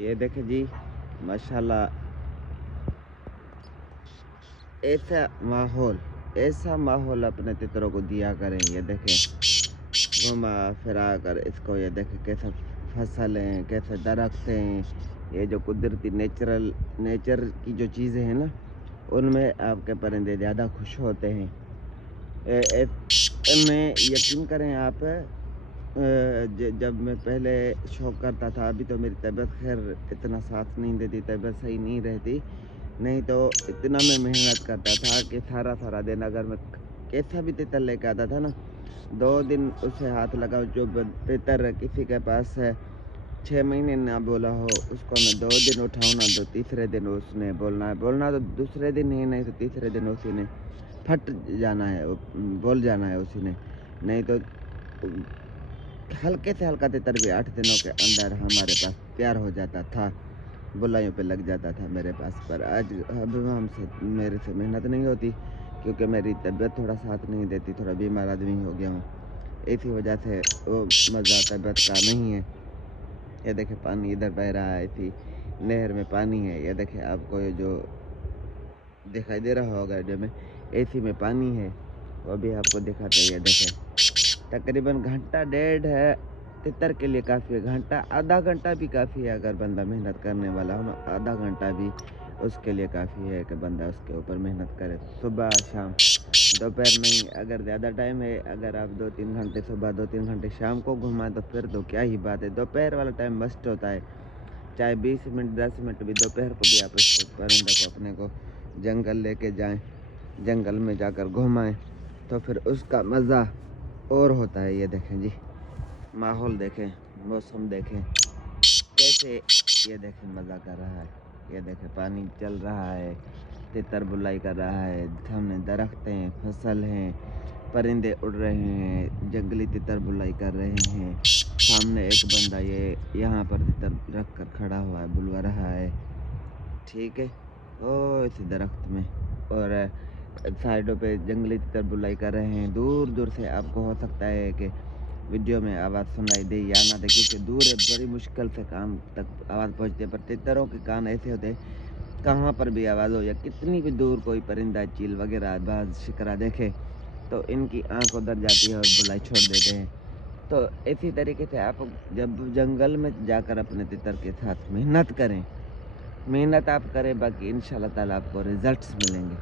ये देखें जी, माशाल्लाह ऐसा माहौल अपने तितरों को दिया करें। ये देखें घुमा फिरा कर इसको, ये देखें कैसे फसल हैं, कैसे दरख्त हैं। ये जो कुदरती नेचर की जो चीज़ें हैं ना, उनमें आपके परिंदे ज़्यादा खुश होते हैं। में यकीन करें आप, जब मैं पहले शौक करता था, अभी तो मेरी तबीयत खैर इतना साथ नहीं देती, तबीयत सही नहीं रहती, नहीं तो इतना मैं मेहनत करता था कि सारा दिन अगर मैं कैसा भी तितर लेके आता था ना, 2 दिन उसे हाथ लगाओ। जो तितर किसी के पास है 6 महीने ना बोला हो, उसको मैं 2 दिन उठाऊँ ना, तो तीसरे दिन उसने बोलना तो दूसरे दिन ही, नहीं तो तीसरे दिन उसी ने फट जाना है, बोल जाना है उसी ने। नहीं तो हल्के से हल्का तितर भी 8 दिनों के अंदर हमारे पास तैयार हो जाता था, बुलाइयों पे लग जाता था मेरे पास। पर आज अब मेरे से मेहनत नहीं होती, क्योंकि मेरी तबीयत थोड़ा साथ नहीं देती, थोड़ा बीमार आदमी हो गया हूँ। इसी वजह से वो मज़ा तबीयत का नहीं है। ये देखें पानी इधर बह रहा है, इसी नहर में पानी है। ये देखें आपको ये जो दिखाई दे रहा होगा वीडियो में, एसी में पानी है, वो भी आपको दिखाते हैं। ये देखें तकरीबन घंटा डेढ़ है तितर के लिए काफ़ी है। घंटा आधा घंटा भी काफ़ी है, अगर बंदा मेहनत करने वाला हो ना, आधा घंटा भी उसके लिए काफ़ी है कि बंदा उसके ऊपर मेहनत करे। सुबह शाम, दोपहर नहीं, अगर ज़्यादा टाइम है, अगर आप 2-3 घंटे सुबह 2-3 घंटे शाम को घुमाएं तो फिर तो क्या ही बात है। दोपहर वाला टाइम मस्त होता है, चाहे 20 मिनट 10 मिनट भी दोपहर को भी आप उसको परिंदे को अपने को जंगल लेके जाएं, जंगल में जाकर घुमाएं, तो फिर उसका मज़ा और होता है। ये देखें जी, माहौल देखें, मौसम देखें कैसे, ये देखें मज़ा कर रहा है। ये देखें पानी चल रहा है, तितर बुलाई कर रहा है, सामने दरख्त हैं, फसल हैं, परिंदे उड़ रहे हैं, जंगली तितर बुलाई कर रहे हैं। सामने एक बंदा ये यहाँ पर तितर रख कर खड़ा हुआ है, बुलवा रहा है, ठीक है, ओ इसी दरख्त में। और साइडों पे जंगली तितर बुलाई कर रहे हैं। दूर दूर से आपको हो सकता है कि वीडियो में आवाज़ सुनाई दे या ना दे, क्योंकि दूर है, बड़ी मुश्किल से कान तक आवाज़ पहुँचती है। पर तितरों के कान ऐसे होते हैं, कहाँ पर भी आवाज़ हो या कितनी भी दूर कोई परिंदा, चील वगैरह, बाज शिकरा देखे तो इनकी आंख उधर जाती है और बुलाई छोड़ देते हैं। तो इसी तरीके से आप जब जंगल में जाकर अपने तितर के साथ मेहनत करें, मेहनत आप करें, बाकी इंशाल्लाह ताला आपको रिजल्ट्स मिलेंगे।